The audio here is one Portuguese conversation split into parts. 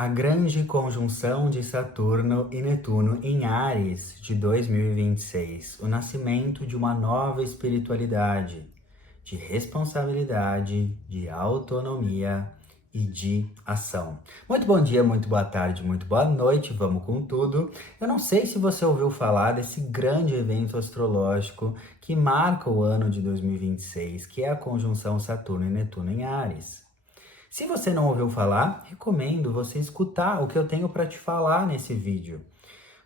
A grande conjunção de Saturno e Netuno em Áries de 2026, o nascimento de uma nova espiritualidade, de responsabilidade, de autonomia e de ação. Muito bom dia, muito boa tarde, muito boa noite, vamos com tudo. Eu não sei se você ouviu falar desse grande evento astrológico que marca o ano de 2026, que é a conjunção Saturno e Netuno em Áries. Se você não ouviu falar, recomendo você escutar o que eu tenho para te falar nesse vídeo.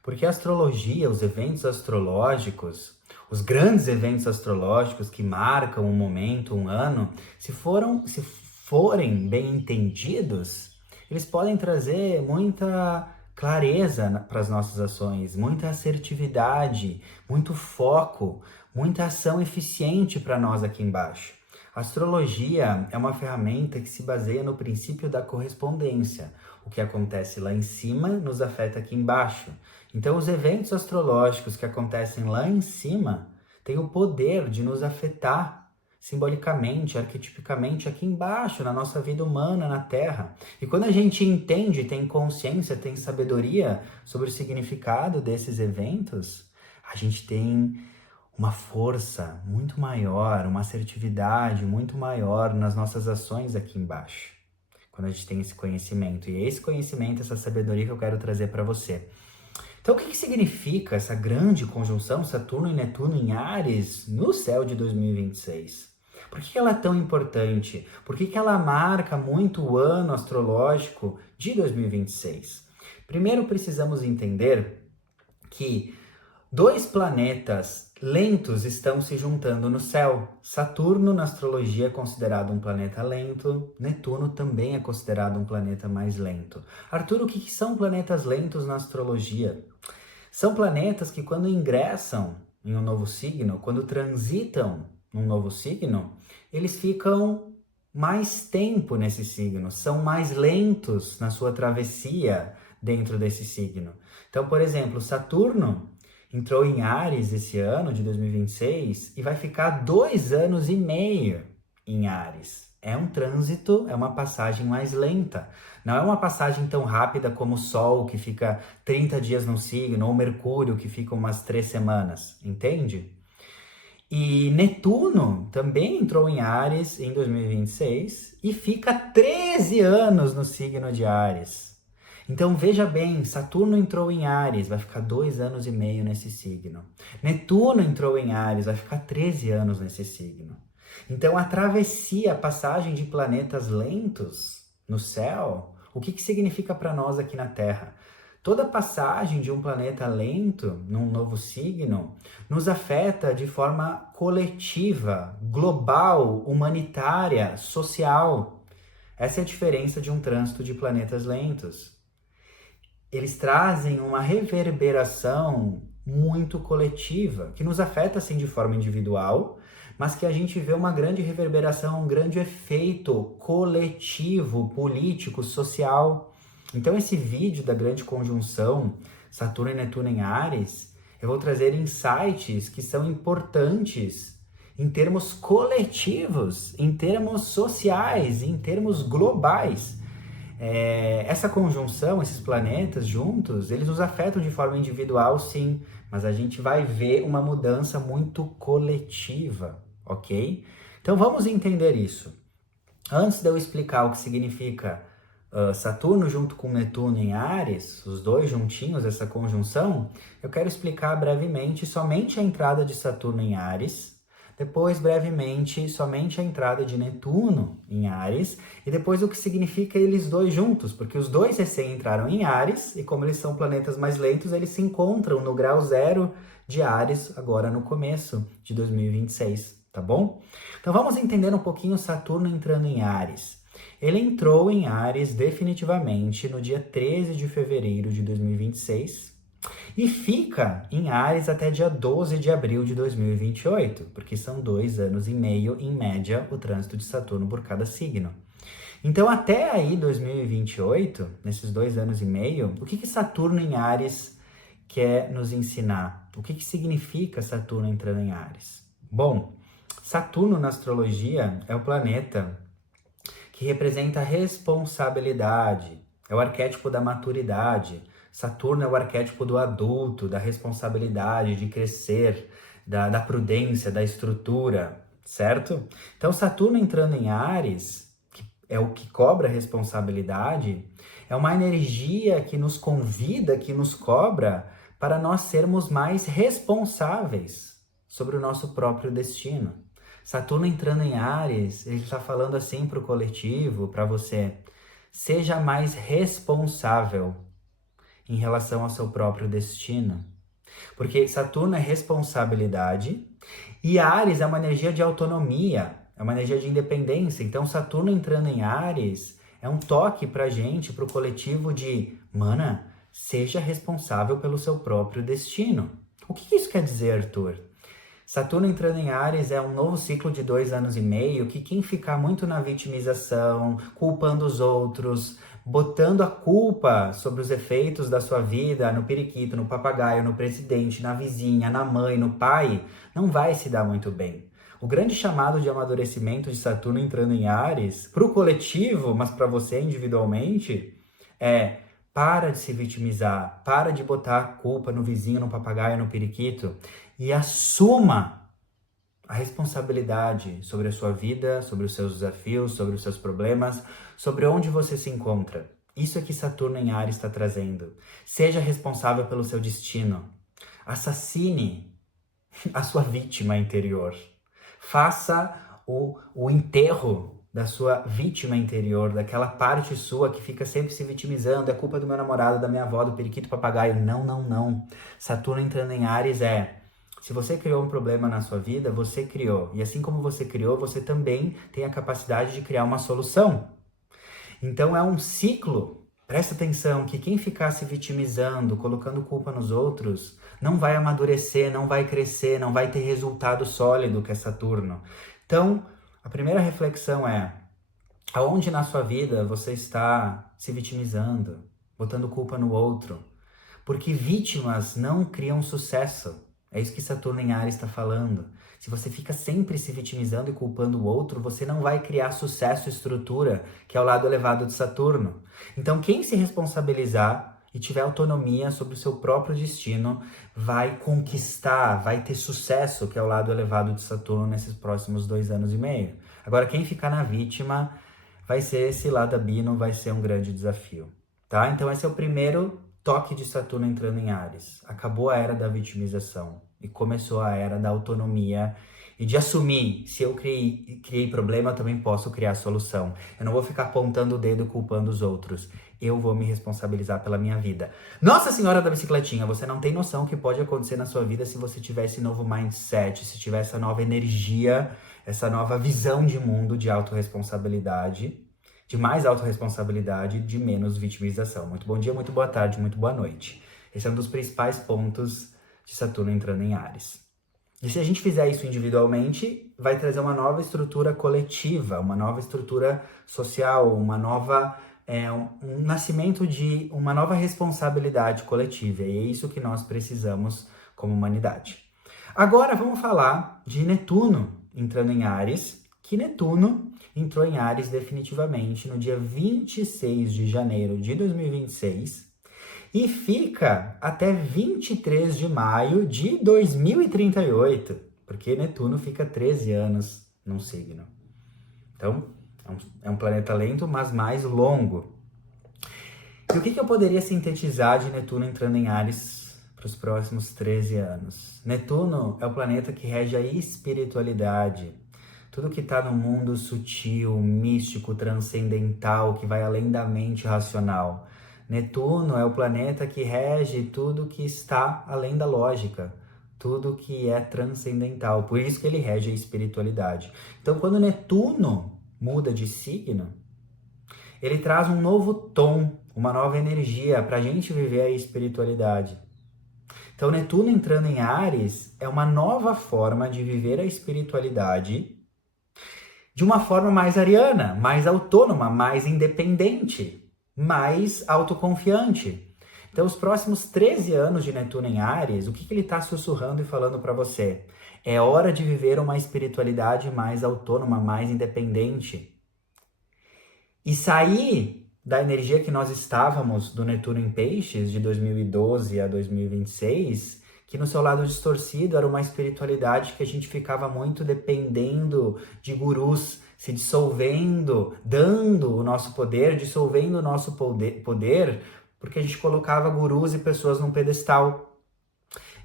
Porque a astrologia, os eventos astrológicos, os grandes eventos astrológicos que marcam um momento, um ano, se forem bem entendidos, eles podem trazer muita clareza para as nossas ações, muita assertividade, muito foco, muita ação eficiente para nós aqui embaixo. A astrologia é uma ferramenta que se baseia no princípio da correspondência. O que acontece lá em cima nos afeta aqui embaixo. Então, os eventos astrológicos que acontecem lá em cima têm o poder de nos afetar simbolicamente, arquetipicamente aqui embaixo, na nossa vida humana, na Terra. E quando a gente entende, tem consciência, tem sabedoria sobre o significado desses eventos, a gente tem uma força muito maior, uma assertividade muito maior nas nossas ações aqui embaixo. Quando a gente tem esse conhecimento. E é esse conhecimento, essa sabedoria que eu quero trazer para você. Então, o que significa essa grande conjunção Saturno e Netuno em Áries no céu de 2026? Por que ela é tão importante? Por que ela marca muito o ano astrológico de 2026? Primeiro, precisamos entender que dois planetas lentos estão se juntando no céu. Saturno, na astrologia, é considerado um planeta lento. Netuno também é considerado um planeta mais lento. Arthur, o que são planetas lentos na astrologia? São planetas que, quando ingressam em um novo signo, quando transitam num novo signo, eles ficam mais tempo nesse signo, são mais lentos na sua travessia dentro desse signo. Então, por exemplo, Saturno entrou em Áries esse ano de 2026 e vai ficar 2 anos e meio em Áries. É um trânsito, é uma passagem mais lenta. Não é uma passagem tão rápida como o Sol, que fica 30 dias no signo, ou Mercúrio, que fica umas 3 semanas, entende? E Netuno também entrou em Áries em 2026 e fica 13 anos no signo de Áries. Então veja bem, Saturno entrou em Áries, vai ficar 2 anos e meio nesse signo. Netuno entrou em Áries, vai ficar 13 anos nesse signo. Então a travessia, a passagem de planetas lentos no céu, o que significa para nós aqui na Terra? Toda passagem de um planeta lento num novo signo nos afeta de forma coletiva, global, humanitária, social. Essa é a diferença de um trânsito de planetas lentos. Eles trazem uma reverberação muito coletiva, que nos afeta sim de forma individual, mas que a gente vê uma grande reverberação, um grande efeito coletivo, político, social. Então esse vídeo da grande conjunção Saturno e Netuno em Áries, eu vou trazer insights que são importantes em termos coletivos, em termos sociais, em termos globais. Essa conjunção, esses planetas juntos, eles nos afetam de forma individual, sim, mas a gente vai ver uma mudança muito coletiva, ok? Então vamos entender isso. Antes de eu explicar o que significa Saturno junto com Netuno em Áries, os dois juntinhos, essa conjunção, eu quero explicar brevemente somente a entrada de Saturno em Áries, depois brevemente somente a entrada de Netuno em Áries, e depois o que significa eles dois juntos, porque os dois recém entraram em Áries, e como eles são planetas mais lentos, eles se encontram no grau zero de Áries, agora no começo de 2026, tá bom? Então vamos entender um pouquinho Saturno entrando em Áries. Ele entrou em Áries definitivamente no dia 13 de fevereiro de 2026 e fica em Áries até dia 12 de abril de 2028, porque são 2 anos e meio, em média, o trânsito de Saturno por cada signo. Então, até aí, 2028, nesses 2 anos e meio, o que Saturno em Áries quer nos ensinar? O que significa Saturno entrando em Áries? Bom, Saturno na astrologia é o planeta que representa responsabilidade, é o arquétipo da maturidade. Saturno é o arquétipo do adulto, da responsabilidade, de crescer, da prudência, da estrutura, certo? Então, Saturno entrando em Áries, que é o que cobra responsabilidade, é uma energia que nos convida, que nos cobra para nós sermos mais responsáveis sobre o nosso próprio destino. Saturno entrando em Áries, ele está falando assim para o coletivo, para você, seja mais responsável em relação ao seu próprio destino. Porque Saturno é responsabilidade e Áries é uma energia de autonomia, é uma energia de independência. Então, Saturno entrando em Áries é um toque pra gente, pro coletivo de, mana, seja responsável pelo seu próprio destino. O que isso quer dizer, Arthur? Saturno entrando em Áries é um novo ciclo de 2 anos e meio que quem ficar muito na vitimização, culpando os outros, botando a culpa sobre os efeitos da sua vida no periquito, no papagaio, no presidente, na vizinha, na mãe, no pai, não vai se dar muito bem. O grande chamado de amadurecimento de Saturno entrando em Áries, para o coletivo, mas para você individualmente, é para de se vitimizar, para de botar a culpa no vizinho, no papagaio, no periquito e assuma a responsabilidade sobre a sua vida, sobre os seus desafios, sobre os seus problemas, sobre onde você se encontra. Isso é que Saturno em Áries está trazendo. Seja responsável pelo seu destino. Assassine a sua vítima interior. Faça o enterro da sua vítima interior, daquela parte sua que fica sempre se vitimizando, é culpa do meu namorado, da minha avó, do periquito papagaio. Não, não, não. Saturno entrando em Áries se você criou um problema na sua vida, você criou. E assim como você criou, você também tem a capacidade de criar uma solução. Então é um ciclo. Presta atenção que quem ficar se vitimizando, colocando culpa nos outros, não vai amadurecer, não vai crescer, não vai ter resultado sólido que é Saturno. Então, a primeira reflexão é: aonde na sua vida você está se vitimizando, botando culpa no outro? Porque vítimas não criam sucesso. É isso que Saturno em Áries está falando. Se você fica sempre se vitimizando e culpando o outro, você não vai criar sucesso e estrutura, que é o lado elevado de Saturno. Então, quem se responsabilizar e tiver autonomia sobre o seu próprio destino, vai conquistar, vai ter sucesso, que é o lado elevado de Saturno nesses próximos 2 anos e meio. Agora, quem ficar na vítima, vai ser esse lado abino, vai ser um grande desafio, tá? Então, esse é o primeiro toque de Saturno entrando em Áries. Acabou a era da vitimização e começou a era da autonomia e de assumir, se eu criei problema, eu também posso criar solução. Eu não vou ficar apontando o dedo culpando os outros. Eu vou me responsabilizar pela minha vida. Nossa Senhora da Bicicletinha, você não tem noção o que pode acontecer na sua vida se você tiver esse novo mindset, se tiver essa nova energia, essa nova visão de mundo de autorresponsabilidade, de mais autorresponsabilidade, de menos vitimização. Muito bom dia, muito boa tarde, muito boa noite. Esse é um dos principais pontos de Saturno entrando em Áries. E se a gente fizer isso individualmente, vai trazer uma nova estrutura coletiva, uma nova estrutura social, uma nova, um nascimento de uma nova responsabilidade coletiva. E é isso que nós precisamos como humanidade. Agora vamos falar de Netuno entrando em Áries, que Netuno entrou em Áries definitivamente no dia 26 de janeiro de 2026 e fica até 23 de maio de 2038, porque Netuno fica 13 anos num signo. Então, é um planeta lento, mas mais longo. E o que eu poderia sintetizar de Netuno entrando em Áries para os próximos 13 anos? Netuno é o planeta que rege a espiritualidade, tudo que está no mundo sutil, místico, transcendental, que vai além da mente racional. Netuno é o planeta que rege tudo que está além da lógica, tudo que é transcendental. Por isso que ele rege a espiritualidade. Então, quando Netuno muda de signo, ele traz um novo tom, uma nova energia para a gente viver a espiritualidade. Então, Netuno entrando em Áries é uma nova forma de viver a espiritualidade de uma forma mais ariana, mais autônoma, mais independente, mais autoconfiante. Então, os próximos 13 anos de Netuno em Áries, o que ele está sussurrando e falando para você? É hora de viver uma espiritualidade mais autônoma, mais independente. E sair da energia que nós estávamos do Netuno em Peixes, de 2012 a 2026, que no seu lado distorcido era uma espiritualidade que a gente ficava muito dependendo de gurus, se dissolvendo, dando o nosso poder, dissolvendo o nosso poder, porque a gente colocava gurus e pessoas num pedestal.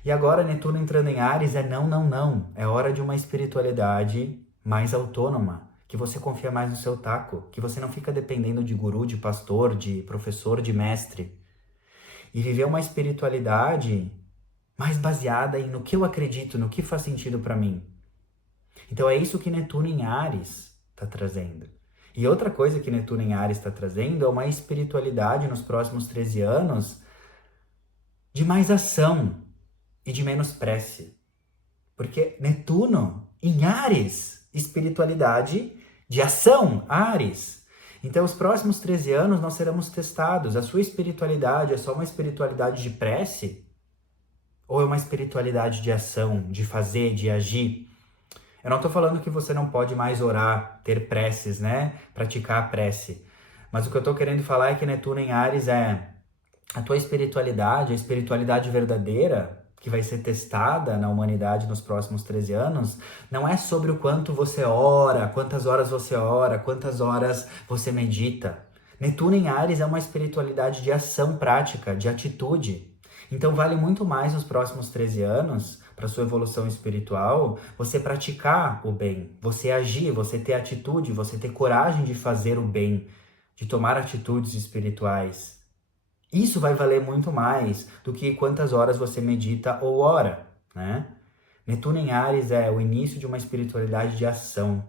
E agora Netuno entrando em Áries é não, não, não. É hora de uma espiritualidade mais autônoma, que você confia mais no seu taco, que você não fica dependendo de guru, de pastor, de professor, de mestre. E viver uma espiritualidade mais baseada no que eu acredito, no que faz sentido para mim. Então é isso que Netuno em Áries está trazendo. E outra coisa que Netuno em Áries está trazendo é uma espiritualidade nos próximos 13 anos de mais ação e de menos prece. Porque Netuno em Áries, espiritualidade de ação, Áries. Então, os próximos 13 anos nós seremos testados. A sua espiritualidade é só uma espiritualidade de prece? Ou é uma espiritualidade de ação, de fazer, de agir? Eu não estou falando que você não pode mais orar, ter preces, né? Praticar a prece. Mas o que eu estou querendo falar é que Netuno em Áries é a tua espiritualidade, a espiritualidade verdadeira, que vai ser testada na humanidade nos próximos 13 anos, não é sobre o quanto você ora, quantas horas você medita. Netuno em Áries é uma espiritualidade de ação prática, de atitude. Então vale muito mais nos próximos 13 anos, para sua evolução espiritual, você praticar o bem, você agir, você ter atitude, você ter coragem de fazer o bem, de tomar atitudes espirituais. Isso vai valer muito mais do que quantas horas você medita ou ora, né? Netuno em Áries é o início de uma espiritualidade de ação.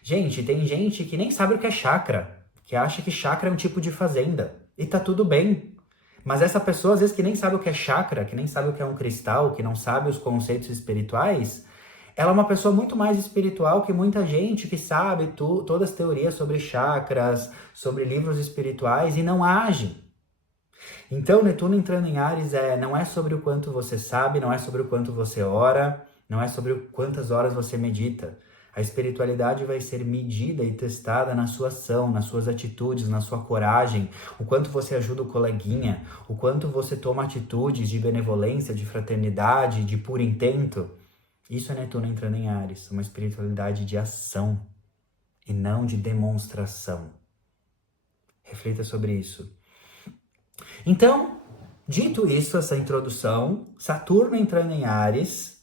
Gente, tem gente que nem sabe o que é chakra, que acha que chakra é um tipo de fazenda. E tá tudo bem. Mas essa pessoa, às vezes, que nem sabe o que é chakra, que nem sabe o que é um cristal, que não sabe os conceitos espirituais, ela é uma pessoa muito mais espiritual que muita gente que sabe todas as teorias sobre chakras, sobre livros espirituais e não age. Então, Netuno entrando em Áries não é sobre o quanto você sabe, não é sobre o quanto você ora, não é sobre quantas horas você medita. A espiritualidade vai ser medida e testada na sua ação, nas suas atitudes, na sua coragem, o quanto você ajuda o coleguinha, o quanto você toma atitudes de benevolência, de fraternidade, de puro intento. Isso é Netuno entrando em Áries, uma espiritualidade de ação e não de demonstração. Reflita sobre isso. Então, dito isso, essa introdução, Saturno entrando em Áries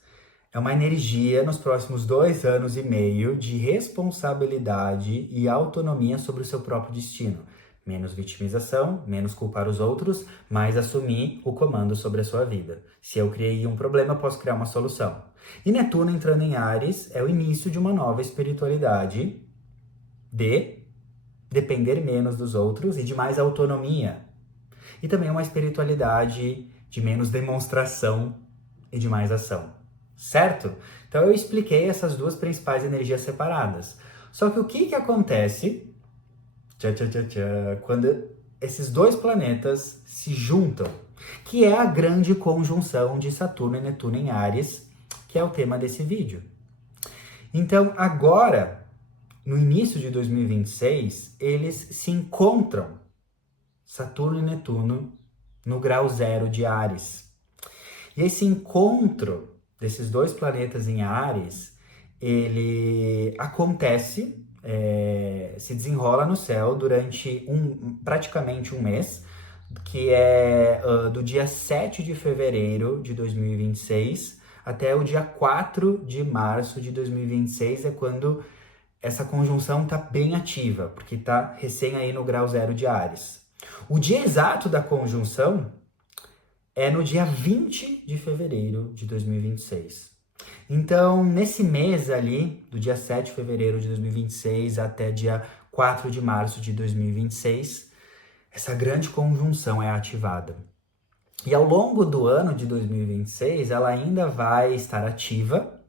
é uma energia nos próximos 2 anos e meio de responsabilidade e autonomia sobre o seu próprio destino. Menos vitimização, menos culpar os outros, mais assumir o comando sobre a sua vida. Se eu criei um problema, eu posso criar uma solução. E Netuno entrando em Áries é o início de uma nova espiritualidade de depender menos dos outros e de mais autonomia. E também uma espiritualidade de menos demonstração e de mais ação, certo? Então eu expliquei essas duas principais energias separadas. Só que o que acontece quando esses dois planetas se juntam? Que é a grande conjunção de Saturno e Netuno em Áries, que é o tema desse vídeo. Então agora, no início de 2026, eles se encontram, Saturno e Netuno, no grau 0 de Áries. E esse encontro desses dois planetas em Áries, ele acontece, se desenrola no céu durante praticamente um mês, que é do dia 7 de fevereiro de 2026 até o dia 4 de março de 2026, é quando essa conjunção está bem ativa, porque está recém aí no grau 0 de Áries. O dia exato da conjunção é no dia 20 de fevereiro de 2026. Então, nesse mês ali, do dia 7 de fevereiro de 2026 até dia 4 de março de 2026, essa grande conjunção é ativada. E ao longo do ano de 2026, ela ainda vai estar ativa,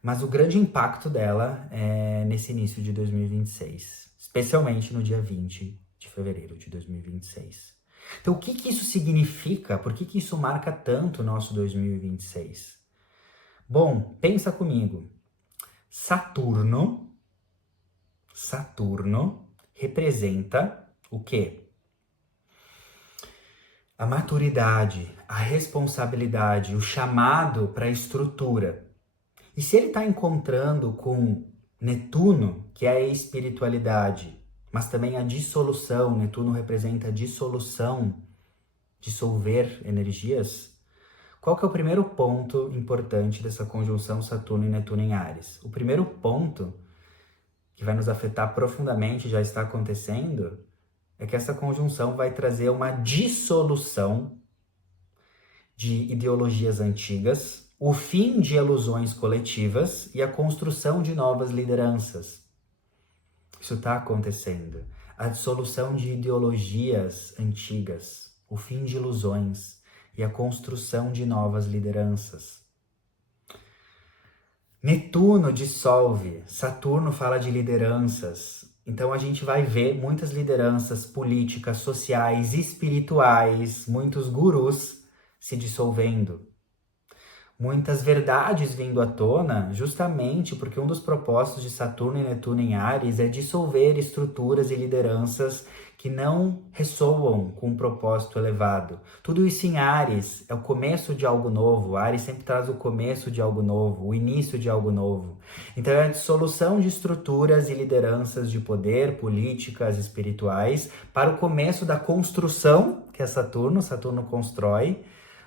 mas o grande impacto dela é nesse início de 2026, especialmente no dia 20 de fevereiro de 2026. Então, o que isso significa? Por que isso marca tanto o nosso 2026? Bom, pensa comigo. Saturno representa O quê? A maturidade, a responsabilidade, o chamado para a estrutura. E se ele está encontrando com Netuno, que é a espiritualidade, mas também a dissolução, Netuno representa a dissolução, dissolver energias, qual que é o primeiro ponto importante dessa conjunção Saturno e Netuno em Áries? O primeiro ponto, que vai nos afetar profundamente, já está acontecendo, é que essa conjunção vai trazer uma dissolução de ideologias antigas, o fim de ilusões coletivas e a construção de novas lideranças. Isso está acontecendo. A dissolução de ideologias antigas, o fim de ilusões e a construção de novas lideranças. Netuno dissolve, Saturno fala de lideranças. Então a gente vai ver muitas lideranças políticas, sociais, espirituais, muitos gurus se dissolvendo. Muitas verdades vindo à tona, justamente porque um dos propósitos de Saturno e Netuno em Áries é dissolver estruturas e lideranças que não ressoam com um propósito elevado. Tudo isso em Áries é o começo de algo novo. Áries sempre traz o começo de algo novo, o início de algo novo. Então é a dissolução de estruturas e lideranças de poder, políticas, espirituais, para o começo da construção, que é Saturno. Saturno constrói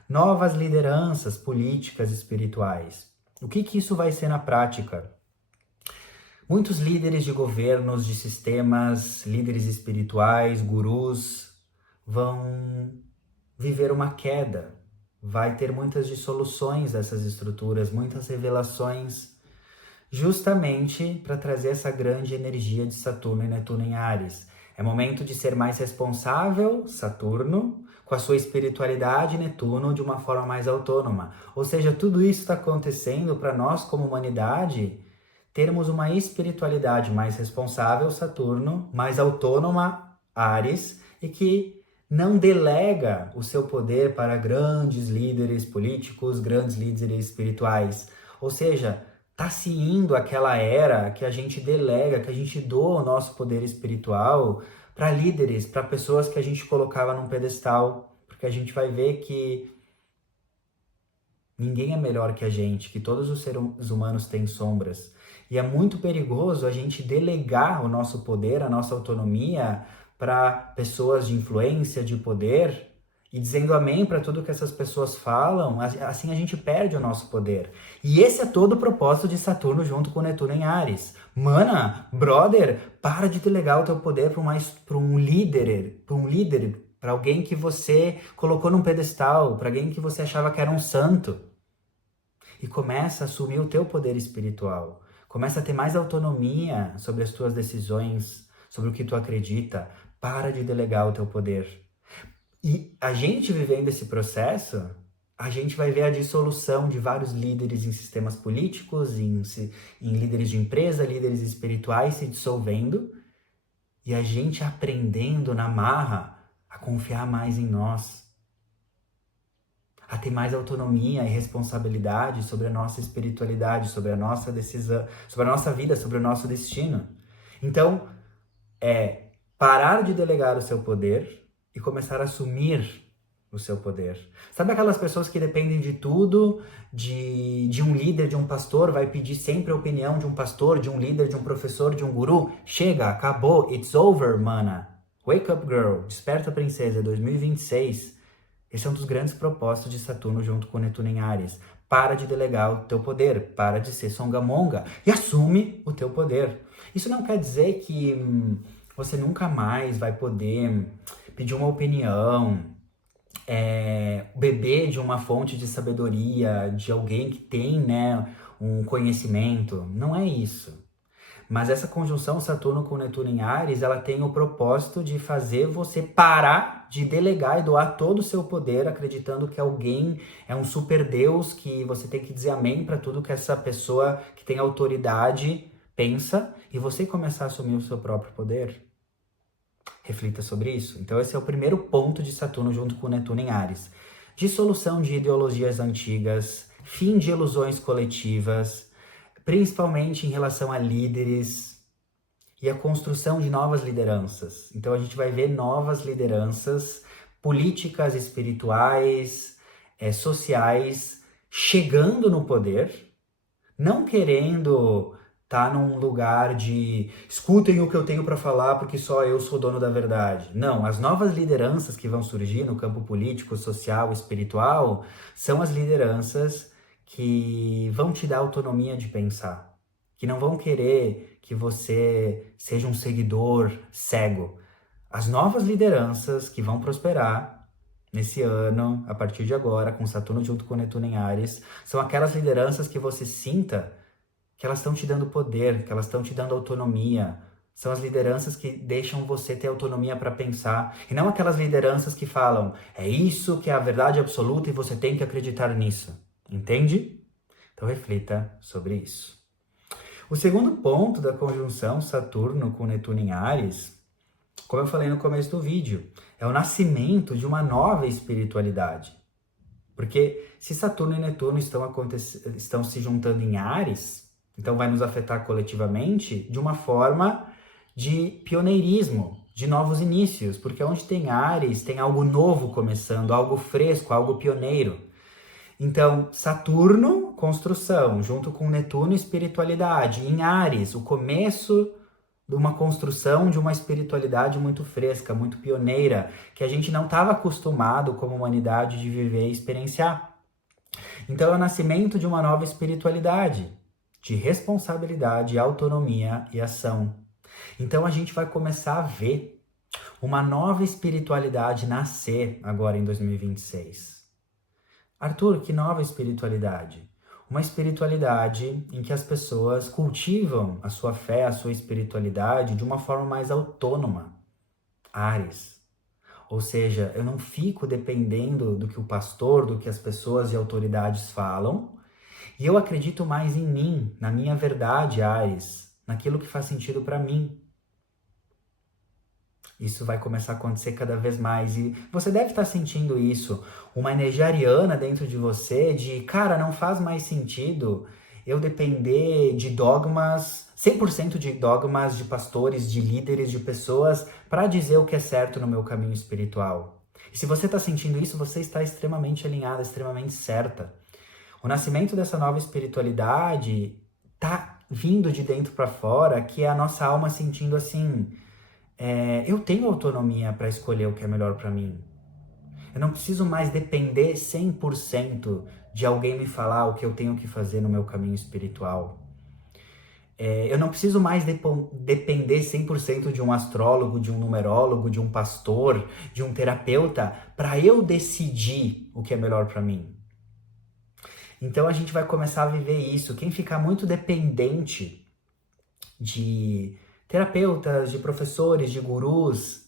novas lideranças políticas espirituais. O que isso vai ser na prática? Muitos líderes de governos, de sistemas, líderes espirituais, gurus, vão viver uma queda. Vai ter muitas dissoluções dessas estruturas, muitas revelações, justamente para trazer essa grande energia de Saturno e Netuno em Áries. É momento de ser mais responsável, Saturno, com a sua espiritualidade, Netuno, de uma forma mais autônoma. Ou seja, tudo isso está acontecendo para nós, como humanidade, termos uma espiritualidade mais responsável, Saturno, mais autônoma, Áries, e que não delega o seu poder para grandes líderes políticos, grandes líderes espirituais. Ou seja, está se indo aquela era que a gente delega, que a gente doa o nosso poder espiritual para líderes, para pessoas que a gente colocava num pedestal, porque a gente vai ver que ninguém é melhor que a gente, que todos os seres humanos têm sombras. E é muito perigoso a gente delegar o nosso poder, a nossa autonomia para pessoas de influência, de poder, e dizendo amém para tudo que essas pessoas falam, assim a gente perde o nosso poder. E esse é todo o propósito de Saturno junto com Netuno em Áries. Mana, brother, para de delegar o teu poder para um líder, para alguém que você colocou num pedestal, para alguém que você achava que era um santo. E começa a assumir o teu poder espiritual. Começa a ter mais autonomia sobre as tuas decisões, sobre o que tu acredita. Para de delegar o teu poder. E a gente vivendo esse processo, a gente vai ver a dissolução de vários líderes em sistemas políticos, em líderes de empresa, líderes espirituais se dissolvendo, e a gente aprendendo na marra a confiar mais em nós, a ter mais autonomia e responsabilidade sobre a nossa espiritualidade, sobre a nossa decisão, sobre a nossa vida, sobre o nosso destino. Então, é parar de delegar o seu poder e começar a assumir o seu poder. Sabe aquelas pessoas que dependem de tudo, de um líder, de um pastor, vai pedir sempre a opinião de um pastor, de um líder, de um professor, de um guru? Chega, acabou, it's over, mana. Wake up, girl, desperta, princesa, 2026. Esse é um dos grandes propósitos de Saturno junto com Netuno em Áries. Para de delegar o teu poder, para de ser songamonga e assume o teu poder. Isso não quer dizer que você nunca mais vai poder pedir uma opinião, beber de uma fonte de sabedoria, de alguém que tem, né, um conhecimento. Não é isso. Mas essa conjunção Saturno com Netuno em Áries, ela tem o propósito de fazer você parar de delegar e doar todo o seu poder, acreditando que alguém é um super Deus, que você tem que dizer amém para tudo que essa pessoa que tem autoridade pensa, e você começar a assumir o seu próprio poder. Reflita sobre isso. Então esse é o primeiro ponto de Saturno junto com Netuno em Áries. Dissolução de ideologias antigas, fim de ilusões coletivas, principalmente em relação a líderes e a construção de novas lideranças. Então a gente vai ver novas lideranças políticas, espirituais, sociais, chegando no poder, não querendo estar num lugar de escutem o que eu tenho para falar porque só eu sou dono da verdade. Não, as novas lideranças que vão surgir no campo político, social, espiritual, são as lideranças que vão te dar autonomia de pensar, que não vão querer que você seja um seguidor cego. As novas lideranças que vão prosperar nesse ano, a partir de agora, com Saturno junto com Netuno em Áries, são aquelas lideranças que você sinta que elas estão te dando poder, que elas estão te dando autonomia. São as lideranças que deixam você ter autonomia para pensar. E não aquelas lideranças que falam, é isso que é a verdade absoluta e você tem que acreditar nisso. Entende? Então reflita sobre isso. O segundo ponto da conjunção Saturno com Netuno em Áries, como eu falei no começo do vídeo, é o nascimento de uma nova espiritualidade. Porque se Saturno e Netuno estão se juntando em Áries, então vai nos afetar coletivamente de uma forma de pioneirismo, de novos inícios, porque onde tem Áries, tem algo novo começando, algo fresco, algo pioneiro. Então, Saturno, construção, junto com Netuno, espiritualidade. Em Áries, o começo de uma construção de uma espiritualidade muito fresca, muito pioneira, que a gente não estava acostumado como humanidade de viver e experienciar. Então, é o nascimento de uma nova espiritualidade, de responsabilidade, autonomia e ação. Então, a gente vai começar a ver uma nova espiritualidade nascer agora em 2026. Arthur, que nova espiritualidade? Uma espiritualidade em que as pessoas cultivam a sua fé, a sua espiritualidade de uma forma mais autônoma. Áries. Ou seja, eu não fico dependendo do que o pastor, do que as pessoas e autoridades falam, e eu acredito mais em mim, na minha verdade, Áries, naquilo que faz sentido para mim. Isso vai começar a acontecer cada vez mais. E você deve estar sentindo isso. Uma energia ariana dentro de você de, cara, não faz mais sentido eu depender de dogmas, 100% de dogmas de pastores, de líderes, de pessoas, para dizer o que é certo no meu caminho espiritual. E se você está sentindo isso, você está extremamente alinhada, extremamente certa. O nascimento dessa nova espiritualidade tá vindo de dentro para fora, que é a nossa alma sentindo assim... eu tenho autonomia para escolher o que é melhor para mim. Eu não preciso mais depender 100% de alguém me falar o que eu tenho que fazer no meu caminho espiritual. Eu não preciso mais depender 100% de um astrólogo, de um numerólogo, de um pastor, de um terapeuta, para eu decidir o que é melhor para mim. Então a gente vai começar a viver isso. Quem ficar muito dependente de terapeutas, de professores, de gurus,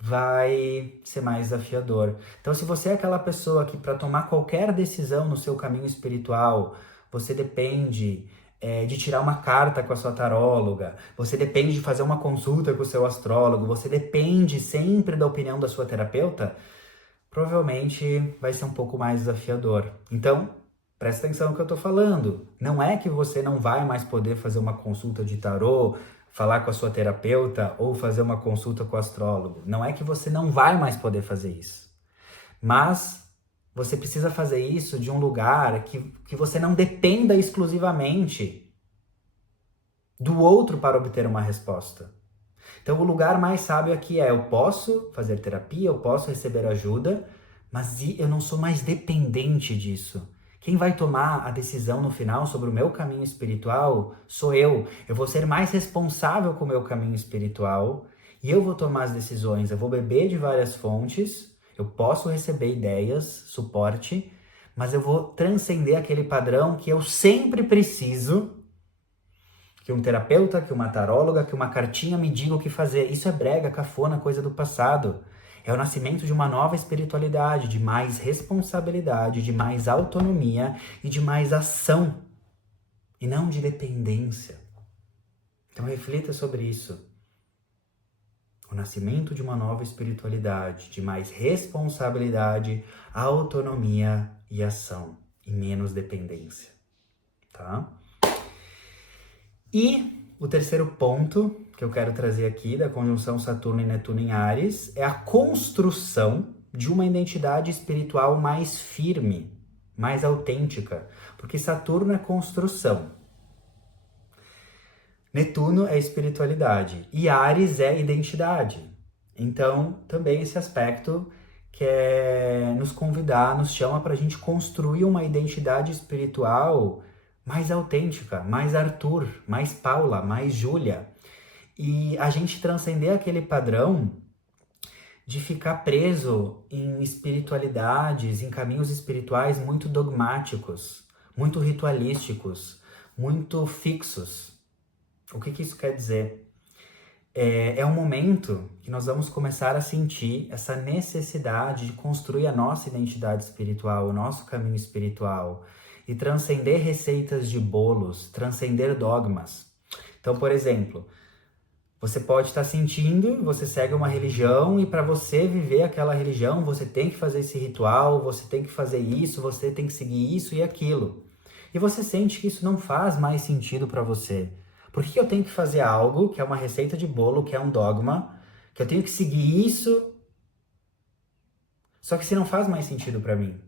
vai ser mais desafiador. Então, se você é aquela pessoa que para tomar qualquer decisão no seu caminho espiritual, você depende de tirar uma carta com a sua taróloga, você depende de fazer uma consulta com o seu astrólogo, você depende sempre da opinião da sua terapeuta, provavelmente vai ser um pouco mais desafiador. Então, presta atenção no que eu tô falando. Não é que você não vai mais poder fazer uma consulta de tarô, falar com a sua terapeuta ou fazer uma consulta com o astrólogo. Não é que você não vai mais poder fazer isso. Mas você precisa fazer isso de um lugar que você não dependa exclusivamente do outro para obter uma resposta. Então o lugar mais sábio aqui é: eu posso fazer terapia, eu posso receber ajuda, mas eu não sou mais dependente disso. Quem vai tomar a decisão no final sobre o meu caminho espiritual sou eu. Eu vou ser mais responsável com o meu caminho espiritual e eu vou tomar as decisões. Eu vou beber de várias fontes, eu posso receber ideias, suporte, mas eu vou transcender aquele padrão que eu sempre preciso que um terapeuta, que uma taróloga, que uma cartinha me diga o que fazer. Isso é brega, cafona, coisa do passado. É o nascimento de uma nova espiritualidade, de mais responsabilidade, de mais autonomia e de mais ação, e não de dependência. Então reflita sobre isso. O nascimento de uma nova espiritualidade, de mais responsabilidade, autonomia e ação, e menos dependência, tá? E o terceiro ponto que eu quero trazer aqui da conjunção Saturno e Netuno em Áries é a construção de uma identidade espiritual mais firme, mais autêntica, porque Saturno é construção, Netuno é espiritualidade e Áries é identidade. Então, também esse aspecto quer nos convidar, nos chama para a gente construir uma identidade espiritual mais autêntica, mais Arthur, mais Paula, mais Júlia. E a gente transcender aquele padrão de ficar preso em espiritualidades, em caminhos espirituais muito dogmáticos, muito ritualísticos, muito fixos. O que isso quer dizer? É um momento que nós vamos começar a sentir essa necessidade de construir a nossa identidade espiritual, o nosso caminho espiritual e transcender receitas de bolos, transcender dogmas. Então, por exemplo, você pode estar sentindo, você segue uma religião e para você viver aquela religião, você tem que fazer esse ritual, você tem que fazer isso, você tem que seguir isso e aquilo. E você sente que isso não faz mais sentido para você. Por que eu tenho que fazer algo que é uma receita de bolo, que é um dogma, que eu tenho que seguir isso? Só que se não faz mais sentido para mim.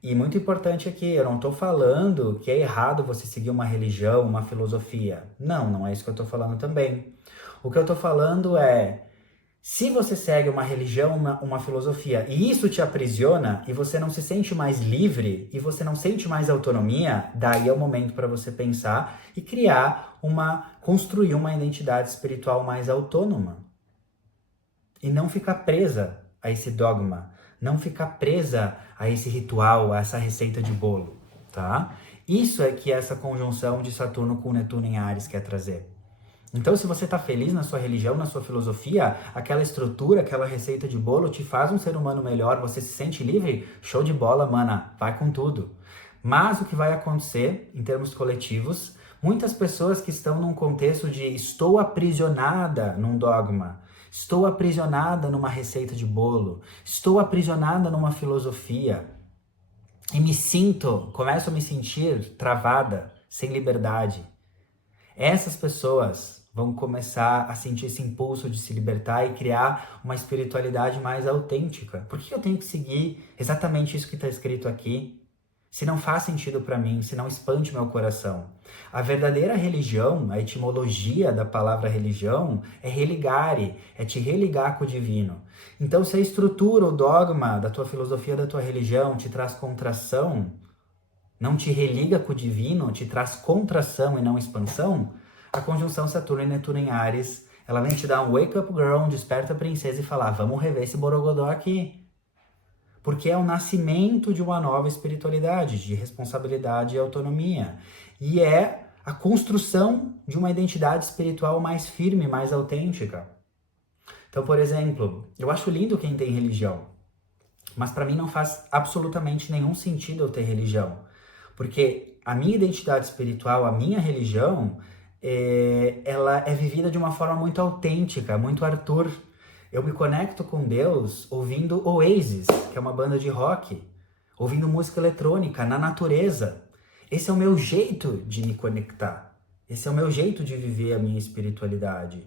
E muito importante aqui, eu não estou falando que é errado você seguir uma religião, uma filosofia. Não é isso que eu estou falando também. O que eu estou falando é, se você segue uma religião, uma filosofia, e isso te aprisiona, e você não se sente mais livre, e você não sente mais autonomia, daí é o momento para você pensar e construir uma identidade espiritual mais autônoma. E não ficar presa a esse dogma, não ficar presa a esse ritual, a essa receita de bolo, tá? Isso é que essa conjunção de Saturno com Netuno em Áries quer trazer. Então, se você está feliz na sua religião, na sua filosofia, aquela estrutura, aquela receita de bolo te faz um ser humano melhor, você se sente livre, show de bola, mana, vai com tudo. Mas o que vai acontecer, em termos coletivos, muitas pessoas que estão num contexto de estou aprisionada num dogma, estou aprisionada numa receita de bolo, estou aprisionada numa filosofia, e começo a me sentir travada, sem liberdade. Essas pessoas vão começar a sentir esse impulso de se libertar e criar uma espiritualidade mais autêntica. Por que eu tenho que seguir exatamente isso que está escrito aqui? Se não faz sentido para mim, se não expande meu coração. A verdadeira religião, a etimologia da palavra religião, é religare, é te religar com o divino. Então, se a estrutura, o dogma da tua filosofia, da tua religião te traz contração, não te religa com o divino, te traz contração e não expansão, a conjunção Saturno e Netuno em Áries, ela vem te dar um wake up girl, um desperta princesa e falar, vamos rever esse borogodó aqui. Porque é o nascimento de uma nova espiritualidade, de responsabilidade e autonomia. E é a construção de uma identidade espiritual mais firme, mais autêntica. Então, por exemplo, eu acho lindo quem tem religião, mas para mim não faz absolutamente nenhum sentido eu ter religião. Porque a minha identidade espiritual, a minha religião, ela é vivida de uma forma muito autêntica, muito Arthur. Eu me conecto com Deus ouvindo Oasis, que é uma banda de rock, ouvindo música eletrônica, na natureza. Esse é o meu jeito de me conectar. Esse é o meu jeito de viver a minha espiritualidade.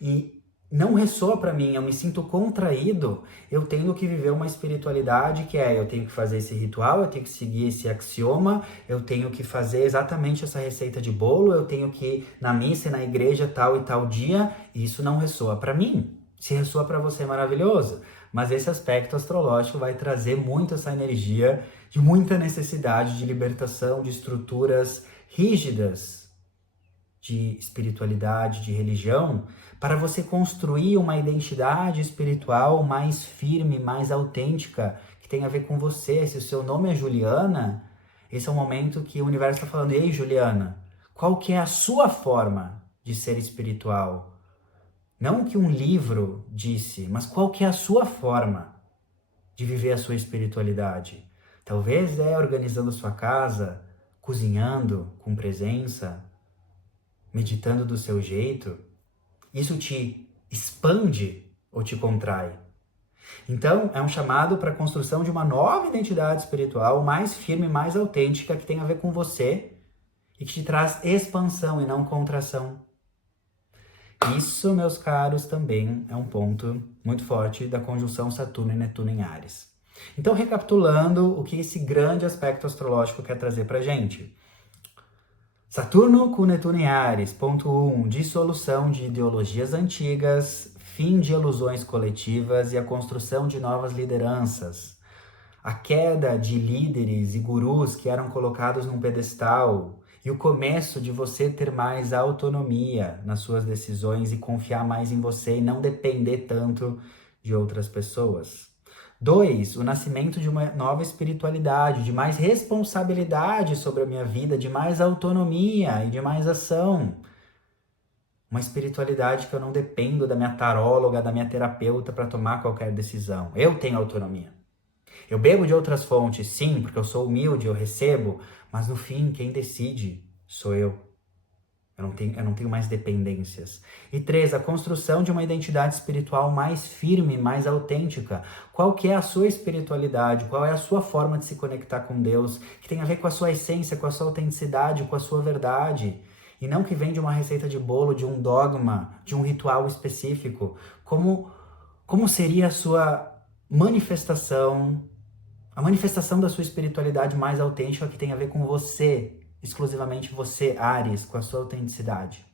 E não ressoa para mim, eu me sinto contraído, eu tenho que viver uma espiritualidade que eu tenho que fazer esse ritual, eu tenho que seguir esse axioma, eu tenho que fazer exatamente essa receita de bolo, eu tenho que ir na missa e na igreja tal e tal dia, e isso não ressoa para mim. Se ressoa para você, maravilhoso, mas esse aspecto astrológico vai trazer muito essa energia de muita necessidade de libertação de estruturas rígidas de espiritualidade, de religião, para você construir uma identidade espiritual mais firme, mais autêntica, que tem a ver com você. Se o seu nome é Juliana, esse é o momento que o universo está falando, ei Juliana, qual que é a sua forma de ser espiritual? Não o que um livro disse, mas qual que é a sua forma de viver a sua espiritualidade? Talvez organizando sua casa, cozinhando com presença, meditando do seu jeito. Isso te expande ou te contrai? Então, é um chamado para a construção de uma nova identidade espiritual mais firme, mais autêntica, que tem a ver com você e que te traz expansão e não contração. Isso, meus caros, também é um ponto muito forte da conjunção Saturno e Netuno em Áries. Então, recapitulando o que esse grande aspecto astrológico quer trazer pra gente. Saturno com Netuno em Áries, ponto 1, dissolução de ideologias antigas, fim de ilusões coletivas e a construção de novas lideranças. A queda de líderes e gurus que eram colocados num pedestal e o começo de você ter mais autonomia nas suas decisões e confiar mais em você e não depender tanto de outras pessoas. 2, o nascimento de uma nova espiritualidade, de mais responsabilidade sobre a minha vida, de mais autonomia e de mais ação. Uma espiritualidade que eu não dependo da minha taróloga, da minha terapeuta para tomar qualquer decisão. Eu tenho autonomia. Eu bebo de outras fontes, sim, porque eu sou humilde, eu recebo, mas no fim, quem decide sou eu. Eu não tenho mais dependências. E 3, a construção de uma identidade espiritual mais firme, mais autêntica. Qual que é a sua espiritualidade? Qual é a sua forma de se conectar com Deus? Que tem a ver com a sua essência, com a sua autenticidade, com a sua verdade. E não que vem de uma receita de bolo, de um dogma, de um ritual específico. Como seria a sua manifestação, a manifestação da sua espiritualidade mais autêntica que tem a ver com você, exclusivamente você, Áries, com a sua autenticidade.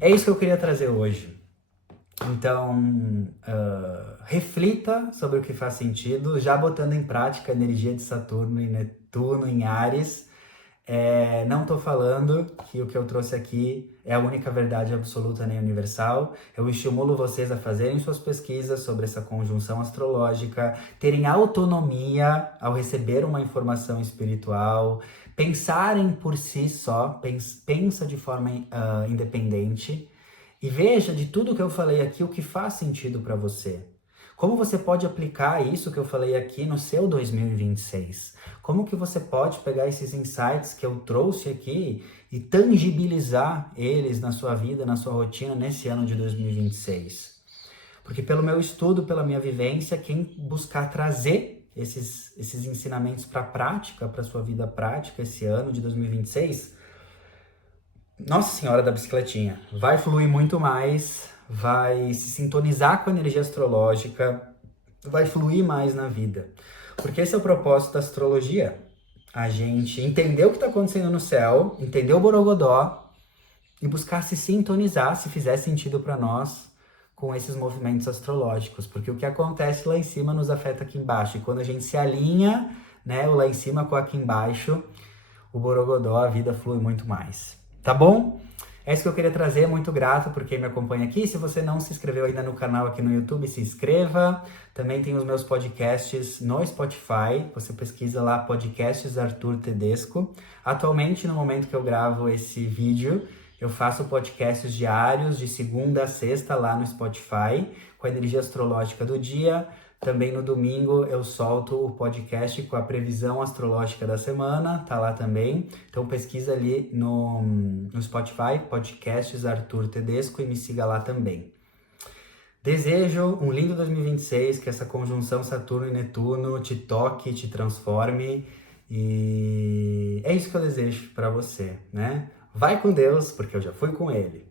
É isso que eu queria trazer hoje. Então, reflita sobre o que faz sentido, já botando em prática a energia de Saturno e Netuno em Áries. Não estou falando que o que eu trouxe aqui é a única verdade absoluta nem universal. Eu estimulo vocês a fazerem suas pesquisas sobre essa conjunção astrológica, terem autonomia ao receber uma informação espiritual, pensarem por si só, pensa de forma independente e veja de tudo que eu falei aqui o que faz sentido para você. Como você pode aplicar isso que eu falei aqui no seu 2026? Como que você pode pegar esses insights que eu trouxe aqui e tangibilizar eles na sua vida, na sua rotina, nesse ano de 2026? Porque pelo meu estudo, pela minha vivência, quem buscar trazer esses ensinamentos para a prática, para a sua vida prática, esse ano de 2026, Nossa Senhora da Bicicletinha, vai fluir muito mais, vai se sintonizar com a energia astrológica, vai fluir mais na vida. Porque esse é o propósito da astrologia. A gente entender o que está acontecendo no céu, entender o Borogodó e buscar se sintonizar, se fizer sentido para nós, com esses movimentos astrológicos. Porque o que acontece lá em cima nos afeta aqui embaixo. E quando a gente se alinha, né, o lá em cima com aqui embaixo, o Borogodó, a vida flui muito mais. Tá bom? É isso que eu queria trazer, muito grato por quem me acompanha aqui. Se você não se inscreveu ainda no canal aqui no YouTube, se inscreva. Também tem os meus podcasts no Spotify. Você pesquisa lá, Podcasts Arthur Tedesco. Atualmente, no momento que eu gravo esse vídeo, eu faço podcasts diários de segunda a sexta lá no Spotify, com a energia astrológica do dia. Também no domingo eu solto o podcast com a previsão astrológica da semana, tá lá também. Então pesquisa ali no Spotify, Podcasts Arthur Tedesco, e me siga lá também. Desejo um lindo 2026, que essa conjunção Saturno e Netuno te toque, te transforme, e é isso que eu desejo para você, né? Vai com Deus, porque eu já fui com ele.